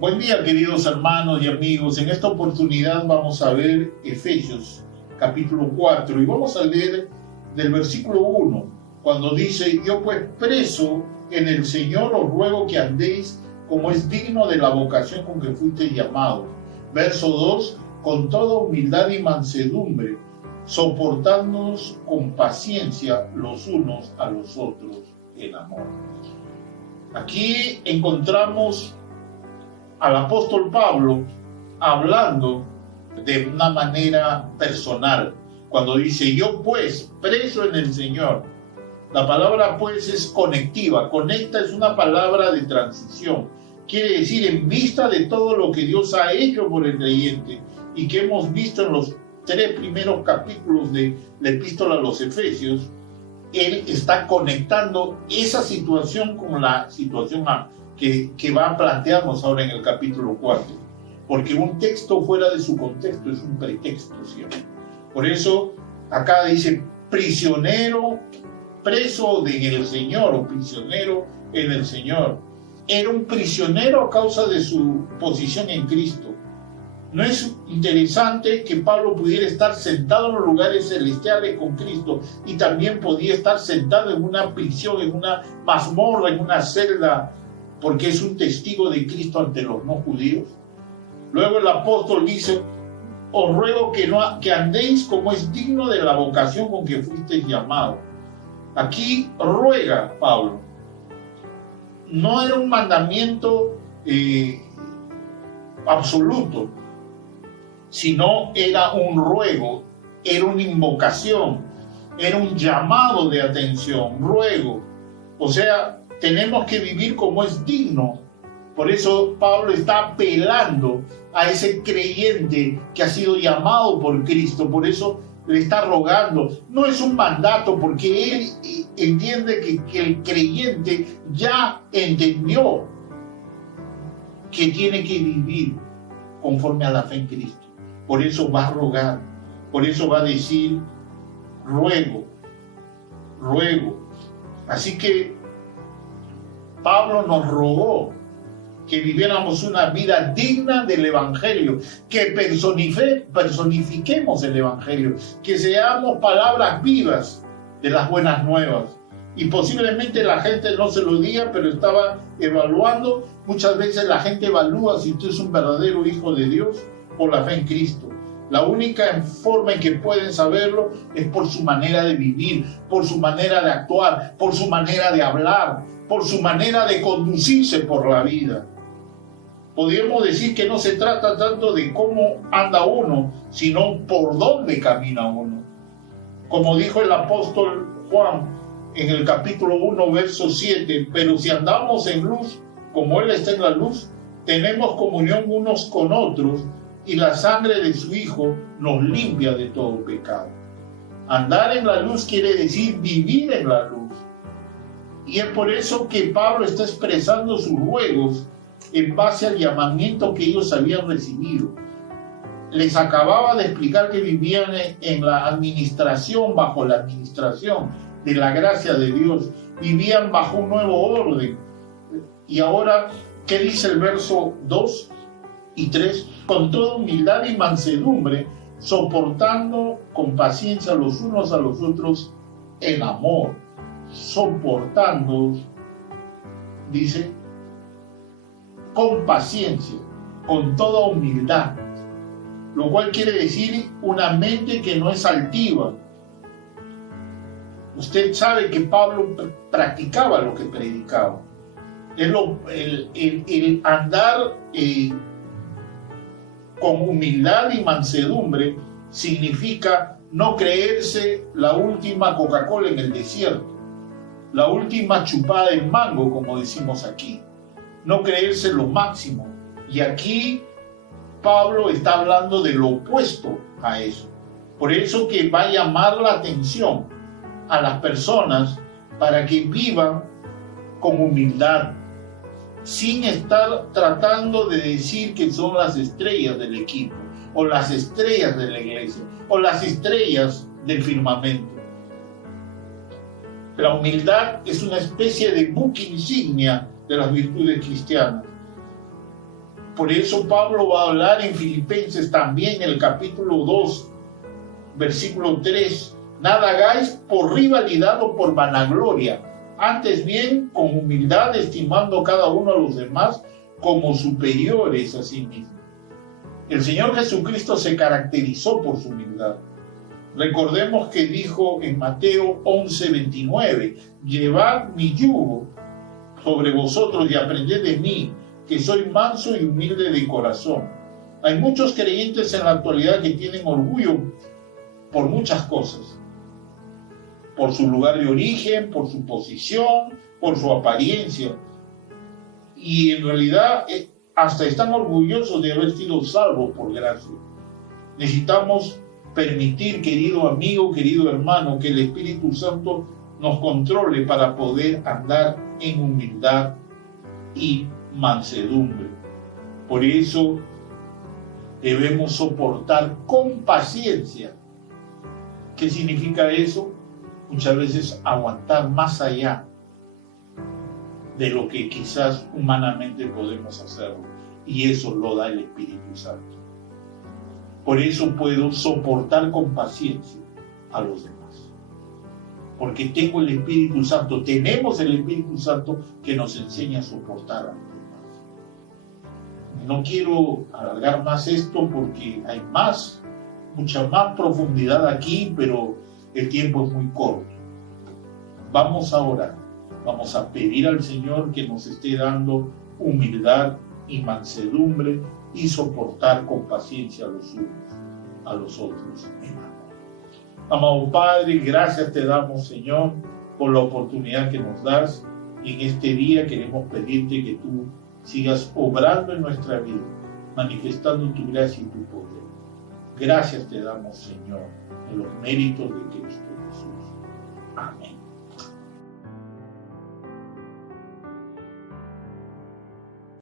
Buen día, queridos hermanos y amigos. En esta oportunidad vamos a ver Efesios capítulo 4 y vamos a leer del versículo 1, cuando dice: yo pues preso en el Señor os ruego que andéis como es digno de la vocación con que fuisteis llamados. Verso 2, con toda humildad y mansedumbre, soportándonos con paciencia los unos a los otros en amor. Aquí encontramos al apóstol Pablo hablando de una manera personal, cuando dice: yo pues, preso en el Señor. La palabra pues es conectiva, conecta es una palabra de transición, quiere decir en vista de todo lo que Dios ha hecho por el creyente y que hemos visto en los 3 primeros capítulos de la epístola a los Efesios. Él está conectando esa situación con la situación que va a plantearnos ahora en el capítulo 4, porque un texto fuera de su contexto es un pretexto siempre. Por eso acá dice prisionero, preso en el Señor o prisionero en el Señor. Era un prisionero a causa de su posición en Cristo. ¿No es interesante que Pablo pudiera estar sentado en los lugares celestiales con Cristo y también podía estar sentado en una prisión, en una mazmorra, en una celda, porque es un testigo de Cristo ante los no judíos? Luego el apóstol dice: os ruego que andéis como es digno de la vocación con que fuisteis llamados. Aquí ruega Pablo. No era un mandamiento absoluto, sino era un ruego, era una invocación, era un llamado de atención, ruego. O sea, tenemos que vivir como es digno. Por eso Pablo está apelando a ese creyente que ha sido llamado por Cristo, por eso le está rogando. No es un mandato, porque él entiende que el creyente ya entendió que tiene que vivir conforme a la fe en Cristo. Por eso va a rogar, por eso va a decir: ruego, ruego. Así que Pablo nos rogó que viviéramos una vida digna del Evangelio, que personifiquemos el Evangelio, que seamos palabras vivas de las buenas nuevas. Y posiblemente la gente no se lo diga, pero estaba evaluando. Muchas veces la gente evalúa si usted es un verdadero hijo de Dios por la fe en Cristo. La única forma en que pueden saberlo es por su manera de vivir, por su manera de actuar, por su manera de hablar, por su manera de conducirse por la vida. Podríamos decir que no se trata tanto de cómo anda uno, sino por dónde camina uno. Como dijo el apóstol Juan en el capítulo 1, verso 7, pero si andamos en luz, como Él está en la luz, tenemos comunión unos con otros, y la sangre de su Hijo nos limpia de todo pecado. Andar en la luz quiere decir vivir en la luz. Y es por eso que Pablo está expresando sus ruegos en base al llamamiento que ellos habían recibido. Les acababa de explicar que vivían en la administración, bajo la administración de la gracia de Dios. Vivían bajo un nuevo orden. Y ahora, ¿qué dice el verso 2 y 3? Con toda humildad y mansedumbre, soportando con paciencia los unos a los otros en amor. Soportando, dice, con paciencia, con toda humildad, lo cual quiere decir una mente que no es altiva. Usted sabe que Pablo practicaba lo que predicaba. El andar con humildad y mansedumbre significa no creerse la última Coca-Cola en el desierto, la última chupada de mango, como decimos aquí. No creerse lo máximo. Y aquí Pablo está hablando de lo opuesto a eso. Por eso que va a llamar la atención a las personas para que vivan con humildad, sin estar tratando de decir que son las estrellas del equipo, o las estrellas de la iglesia, o las estrellas del firmamento. La humildad es una especie de buque insignia de las virtudes cristianas. Por eso Pablo va a hablar en Filipenses también, en el capítulo 2, versículo 3. Nada hagáis por rivalidad o por vanagloria, antes bien con humildad, estimando cada uno a los demás como superiores a sí mismo. El Señor Jesucristo se caracterizó por su humildad. Recordemos que dijo en Mateo 11:29, llevad mi yugo sobre vosotros y aprended de mí, que soy manso y humilde de corazón. Hay muchos creyentes en la actualidad que tienen orgullo por muchas cosas. Por su lugar de origen, por su posición, por su apariencia. Y en realidad hasta están orgullosos de haber sido salvos por gracia. Necesitamos permitir, querido amigo, querido hermano, que el Espíritu Santo nos controle para poder andar en humildad y mansedumbre. Por eso debemos soportar con paciencia. ¿Qué significa eso? Muchas veces aguantar más allá de lo que quizás humanamente podemos hacerlo. Y eso lo da el Espíritu Santo. Por eso puedo soportar con paciencia a los demás. Porque tengo el Espíritu Santo, tenemos el Espíritu Santo que nos enseña a soportar a los demás. No quiero alargar más esto porque hay mucha más profundidad aquí, pero el tiempo es muy corto. Vamos a orar, vamos a pedir al Señor que nos esté dando humildad y mansedumbre y soportar con paciencia a los unos a los otros. Amado Padre, gracias te damos, Señor, por la oportunidad que nos das, y en este día queremos pedirte que tú sigas obrando en nuestra vida, manifestando tu gracia y tu poder. Gracias te damos, Señor, en los méritos de Cristo.